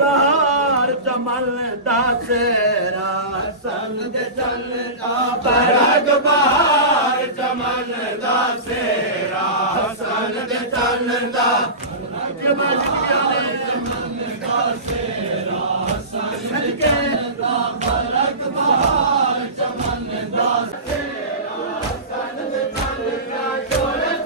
बहार चमन दा सेरा सन दे चलदा बरग बहार चमन दा सेरा सन दे चलदा चमन दा सेरा सन के बरग बहार चमन दा सेरा सन दे चलदा चोले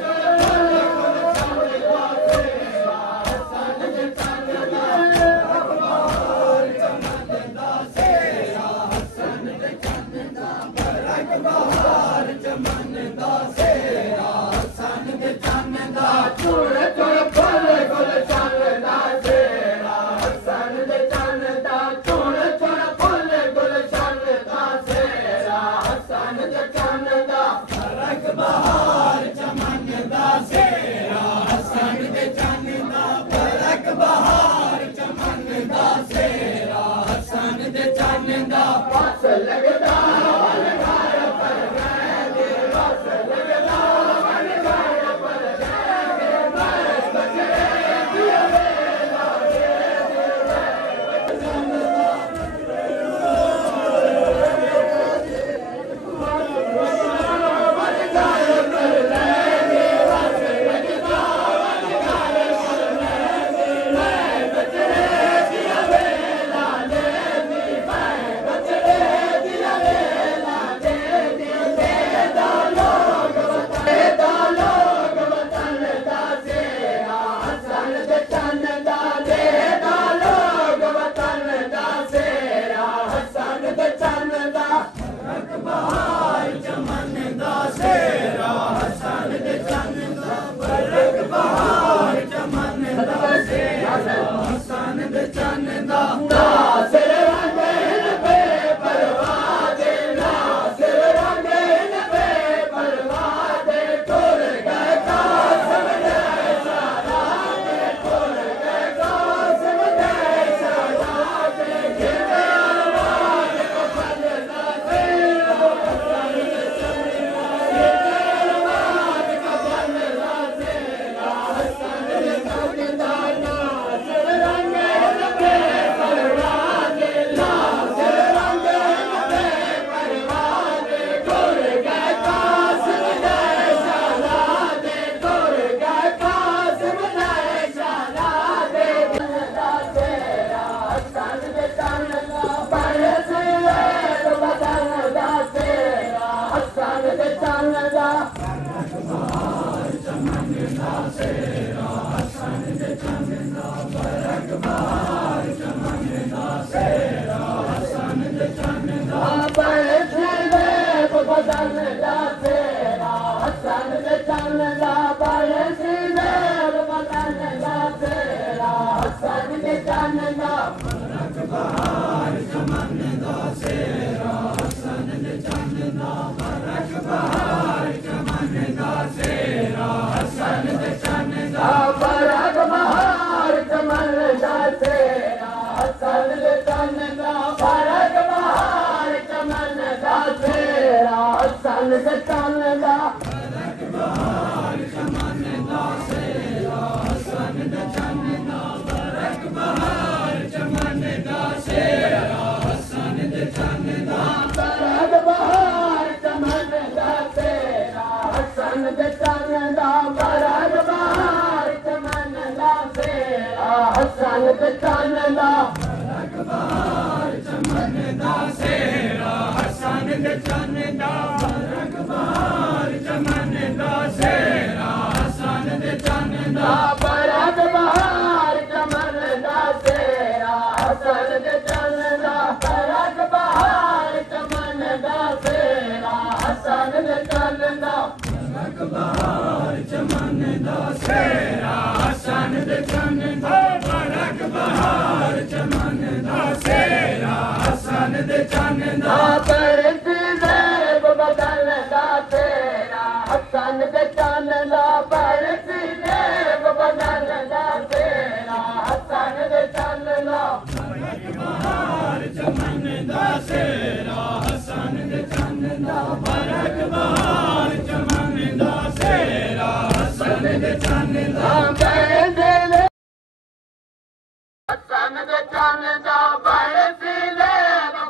हसन दे चन दा बड़ सीले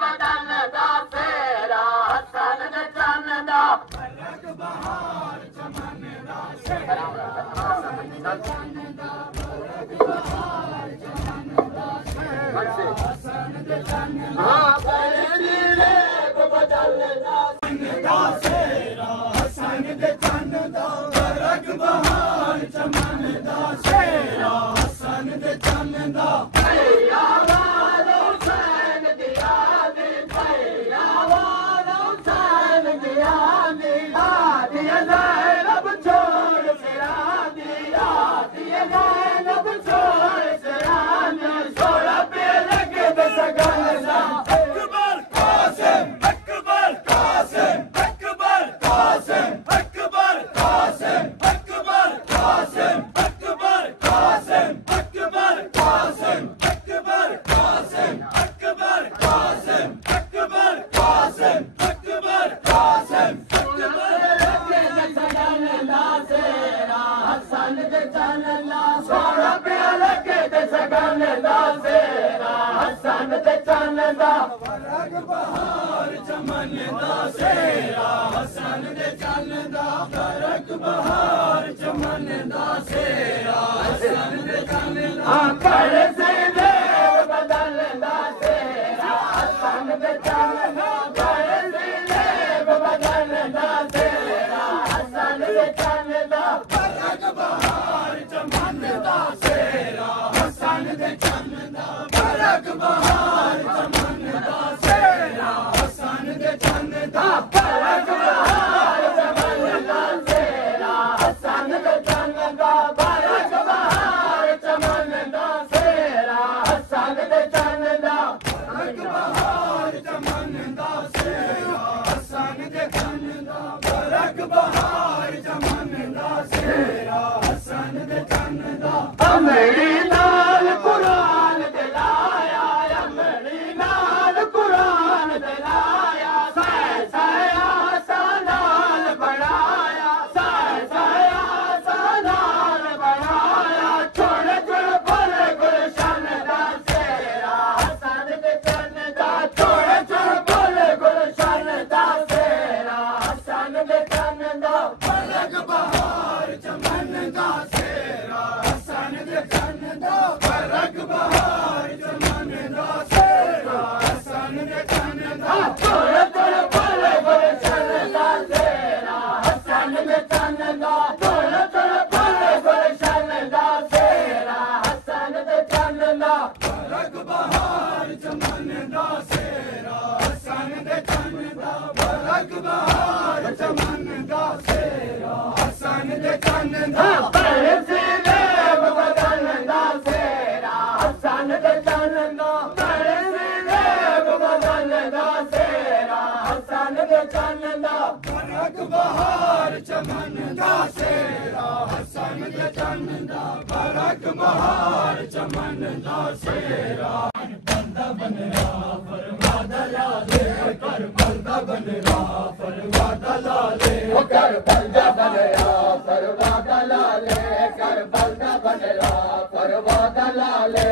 बदन दा सेरा हसन दे चन दा बरक बहार चमन दा सेरा हसन दे चन दा बरक बहार चमन दा सेरा हसन दे चन दा बड़ सीले बदन दा सेरा हसन दे चन दा बरक बहार चमन दा सेरा हसन दे चन दा भैया वालो सन दिया दी भैया वालो सन दिया दी आदि ज़ैनब छोड़ सिरा दी आदि ज़ैनब छोड़ सिरा दी सोलह पे लगे दसगन दा अकबर कासिम अकबर कासिम अकबर कासिम अकबर कासिम अकबर कासिम अकबर कासिम अकबर कासिम अकबर कासिम अकबर कासिम अकबर कासिम अकबर कासिम हसन दे चन दा सोलह पे लगे दसगन दा सेरा हसन दे चन दा बरक बहार चमन दा सेरा हसन दे चन दा बरक बहार चमन दा सेरा हसन दे चन दा कर से दे बदन दा सेरा हसन दे चन दा कर से दे बदन दा सेरा हसन दे चन दा बरक बहार चमन दा सेरा हसन दे चन दा बरक बहार चमन दा सेरा हसन दे चन दा बरक बहार चमन दा सेरा हसन दे चन दा बरक बहार चमन दा सेरा हसन दे चन दा बरक बहार चमन दा सेरा हसन दे चन दा बरक बहार चमन दा सेरा हसन दे चन दा अमरी नाल कुरान दिलाया अमरी नाल कुरान दिलाया सह सया सनाल बनाया सह सया सनाल बनाया छोड़ छोड़ फल गुलशन दा सेरा हसन दे चन दा छोड़ छोड़ फल गुलशन दा सेरा हसन दे चन दा बरक बहार चमन दा सेरा हसन दे चन दा बरक बहार चमन दा सेरा हसन दे चन दा छोड़ छोड़ फल गुलशन दा सेरा हसन दे चन दा छोड़ छोड़ फल गुलशन दा सेरा हसन दे चन दा बरक बहार चमन दा सेरा हसन दे चन दा बरक बहार चमन दा सेरा हसन दे चन दा बड़ सीले बदन दा सेरा हसन दे चन दा बड़ सीले बदन दा सेरा हसन दे चन दा बरक बहार चमन दा सेरा हसन दे चन दा बरक बहार चमन दा सेरा बंदा बन रहा फरमादा ला ले कर बंदा बन रहा फरमादा ला ले कर बंदा बन रहा फरमादा ला ले कर बंदा बन रहा फरमादा ला ले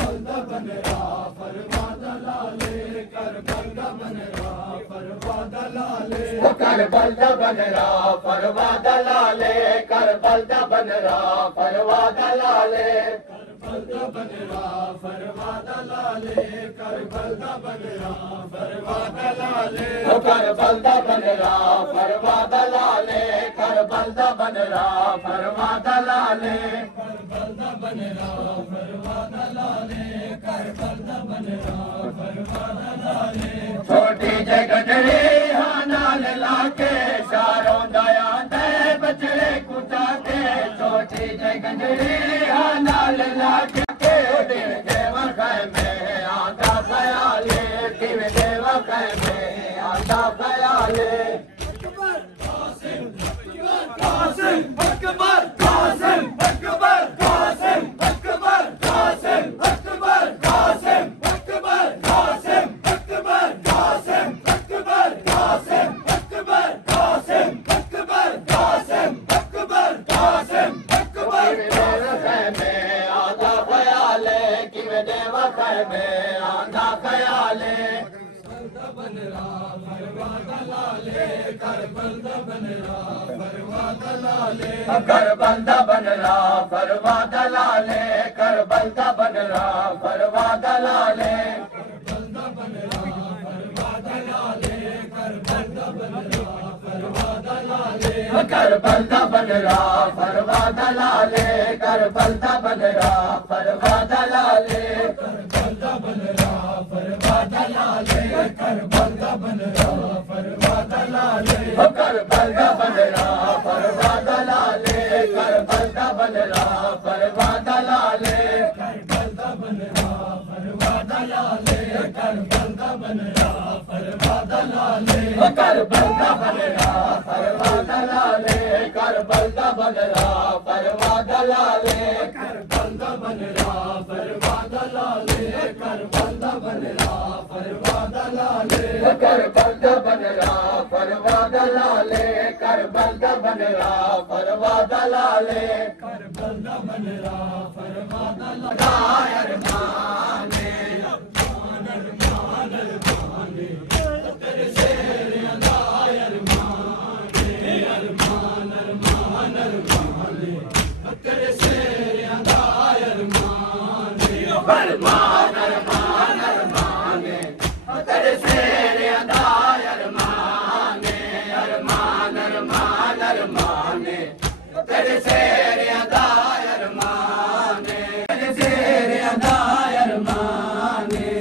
बंदा बन रहा फरमादा ला ले कर बंदा बन रहा फरमादा ला ले कर बंदा बन रहा फरमादा ला ले कर बंदा बन रहा फरमादा ला ले बंदा बन रहा फरमादा ला ले कर बंदा बन रहा फरमादा ला ले कर बंदा बन रहा फरमादा ला ले कर बंदा बन रहा फरमादा ला ले कर बंदा बन रहा फरमादा ला ले कर बंदा बन रहा फरमादा ला ले छोटी जगदरी हाँ नाल लाके शारों दया दे बचड़े कुटा के छोटी जगदरी हाँ नाल लाके देवा कह में आता खयाले देवा कह में आता खयाले कासिम कासिम अकबर कासिम अकबर कासिम अकबर कासिम अकबर कासिम अकबर कासिम अकबर कासिम अकबर कासिम अकबर कासिम अकबर कासिम अकबर कासिम अकबर में आता खयाले कि देवा खैमे आंदा ख्याले कर बंदा बनरा फरवा दलाले कर बंदा बनरा फरवा दलाले कर बंदा बनरा फरवा दलाले कर बंदा बनरा फरवा दलाले कर बंदा बनरा फरवा दलाले कर बंदा बनरा फरवा दलाले कर बंदा बनरा फरवा दलाले कर बंदा बनरा फरवा दलाले कर बंदा बनरा फरवा दलाले कर बंदा बनरा फरवा दलाले कर बंदा बनरा फरवा दलाले कर बंदा बनरा फरवा दलाले कर बंदा बनरा फरवा दलाले कर बंदा बनरा फरवा दलाले कर बंदा बनरा फरवा दलाले कर बंदा बनरा फरवा दलाले अरमाने अरमाने तेरे शेर अदा अरमाने अरमान अरमान अरमाने तेरे शेर अदा अरमाने अरमान अरमान अरमाने तेरे शेर अदा अरमाने अरमान अरमान अरमाने तेरे शेर अदा अरमाने तेरे शेर अदा अरमाने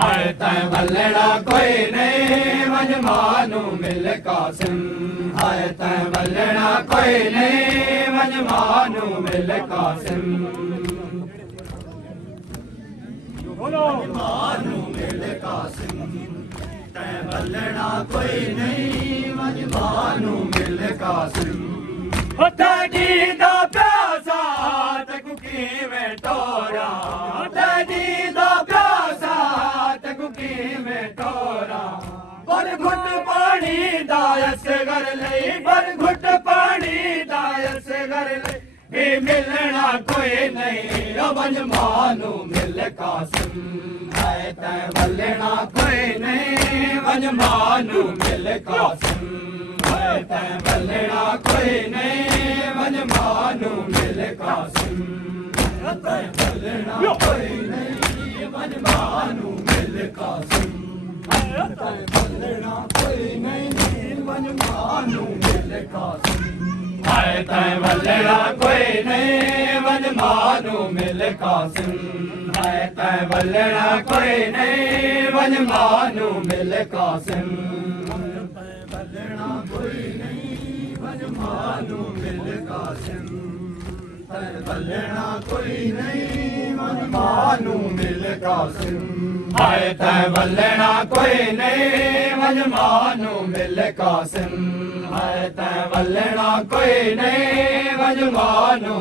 हाय तैं वलड़ा कोई नहीं वंजमानू मिल कासिम हाय तैं वलड़ा कोई नहीं वंजमानू मिल कासिम वंजमानू मिल कासिम तैं वलड़ा कोई नहीं वंजमानू मिल कासिम तेरी दा प्यासा तकु कीवें टोरा तेरी दा प्यासा तकु कीवें टोरा पर घुट पानी दायस घर लई पर घुट पानी दायस घर लई भी मिलना कोई नहीं वंजमानू मिल कासिम हाय तैं वलड़ा कोई नहीं वंजमानू मिल कासिम हाय तैं वलड़ा कोई नहीं वंजमानू मिल कासिम तैं वलड़ा कोई नहीं वंजमानू मिल कासिम तैं वलड़ा कोई नहीं वंजमानू मिल कासिम हाय तैं वलड़ा कोई नहीं वंजमानू मिल कासिम हाय तैं वलड़ा कोई नहीं वंजमानू मिल कासिम वलड़ा कोई नहीं वंजमानू मिल कासिम तैं वलड़ा कोई नहीं वंजमानू मिल कासिम हाय तैं वलड़ा कोई नहीं वंजमानू मिल कासिम हाय तैं वलड़ा कोई नहीं वंजमानू